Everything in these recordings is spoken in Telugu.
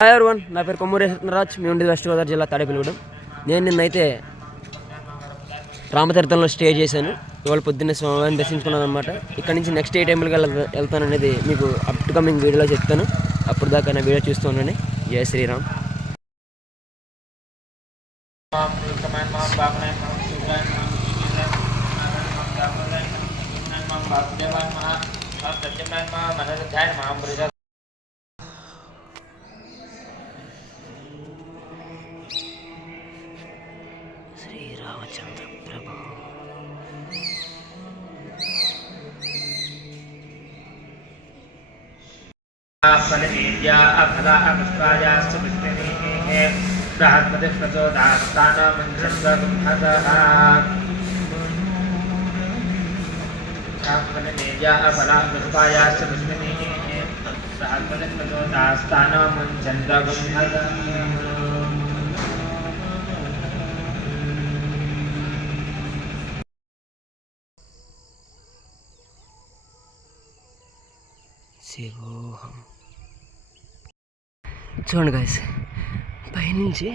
హాయ్ ఎవరివన్, నా పేరు కొమ్మూరి రాజ్. మేము ఉండేది వెస్ట్ గోదావరి జిల్లా తాడేపల్లిగూడెం. నేను నిన్నైతే రామతీర్థంలో స్టే చేశాను. ఇవాళ పొద్దున్నే స్వామివారిని దర్శించుకున్నాను అనమాట. ఇక్కడ నుంచి నెక్స్ట్ ఏ టైంకి వెళ్తాను అనేది మీకు అప్కమింగ్ వీడియోలో చెప్తాను. అప్పుడు దాకా నా వీడియో చూస్తూ ఉండండి. జై శ్రీరామ్. శ్రీరామచంద్ర ప్రభు. फलनीया अफला अपुष्पायाश्च पुष्पिनीः बृहस्पतिः प्रचोदयात्तानमन्त्रस्वगुंहतः फलनीया अफला अपुष्पायाश्च पुष्पिनीः बृहस्पतिः प्रचोदयात्तानमन्त्रस्वगुंहतः. శివోహం. చూడండి గాయస్, పైనుంచి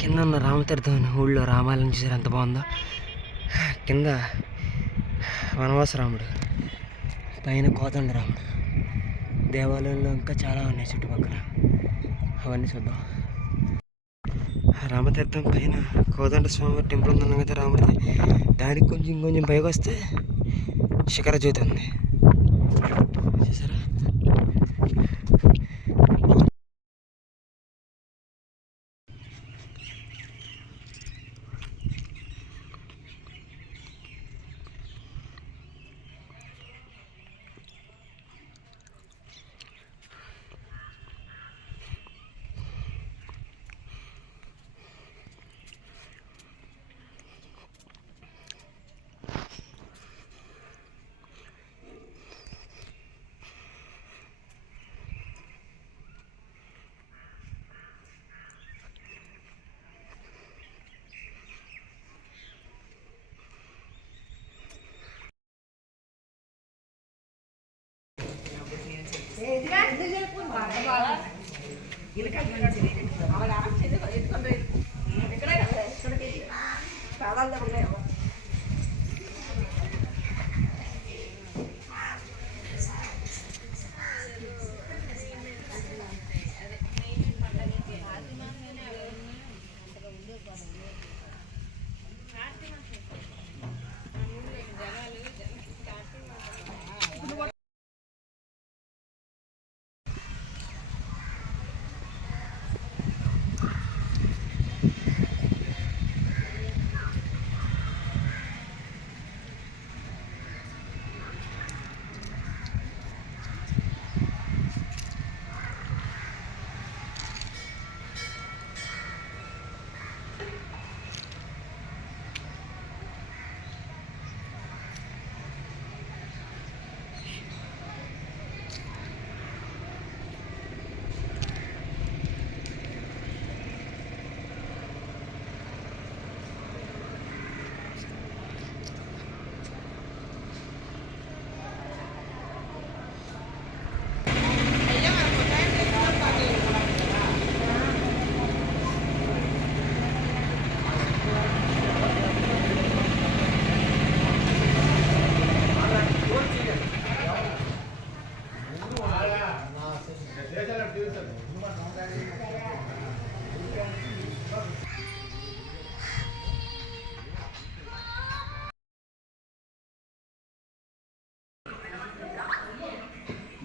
కింద ఉన్న రామతీర్థం ఊళ్ళో రామాలయం చూసారు ఎంత బాగుందో. కింద వనవాస రాముడు, పైన కోదండ రాముడు. దేవాలయంలో ఇంకా చాలా ఉన్నాయి చుట్టుపక్కల, అవన్నీ చూద్దాం. రామతీర్థం పైన కోదండ స్వామి టెంపుల్ ఉందన్నాం కదా రాముడిది. దానికి కొంచెం పైకి వస్తే శిఖర జ్యోతి ఉంది చూసారా.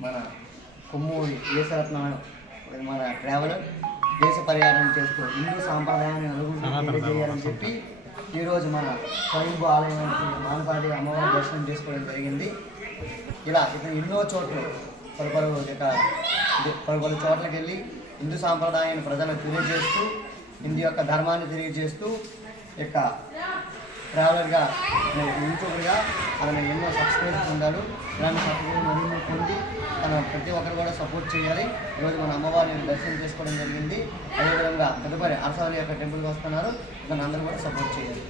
మన కొమ్మూరి దేశరత్నాలు మన ట్రావెలర్ దేశ పర్యాటన చేస్తూ హిందూ సాంప్రదాయాన్ని నలుగురికి తెలియజేయాలని చెప్పి ఈరోజు మన స్వయంభూ ఆలయానికి మానపాటి అమ్మవారి దర్శనం చేసుకోవడం జరిగింది. ఇలా ఇతను ఎన్నో చోట్ల పలు చోట్లకి వెళ్ళి హిందూ సాంప్రదాయాన్ని ప్రజలకు తెలియజేస్తూ హిందూ యొక్క ధర్మాన్ని తెలియజేస్తూ యొక్క ట్రావెలర్గా యూట్యూబర్గా ఆయన ఎన్నో సబ్స్క్రైబ్ పొందాడు. ఇలాంటి సబ్స్క్రైబ్ అన్ని పొంది తన ప్రతి ఒక్కరు కూడా సపోర్ట్ చేయాలి. ఈరోజు మన అమ్మవారిని దర్శనం చేసుకోవడం జరిగింది. అదేవిధంగా తదుపరి అరసవల్లి యొక్క టెంపుల్కి వస్తున్నారు. దాన్ని అందరూ కూడా సపోర్ట్ చేయాలి.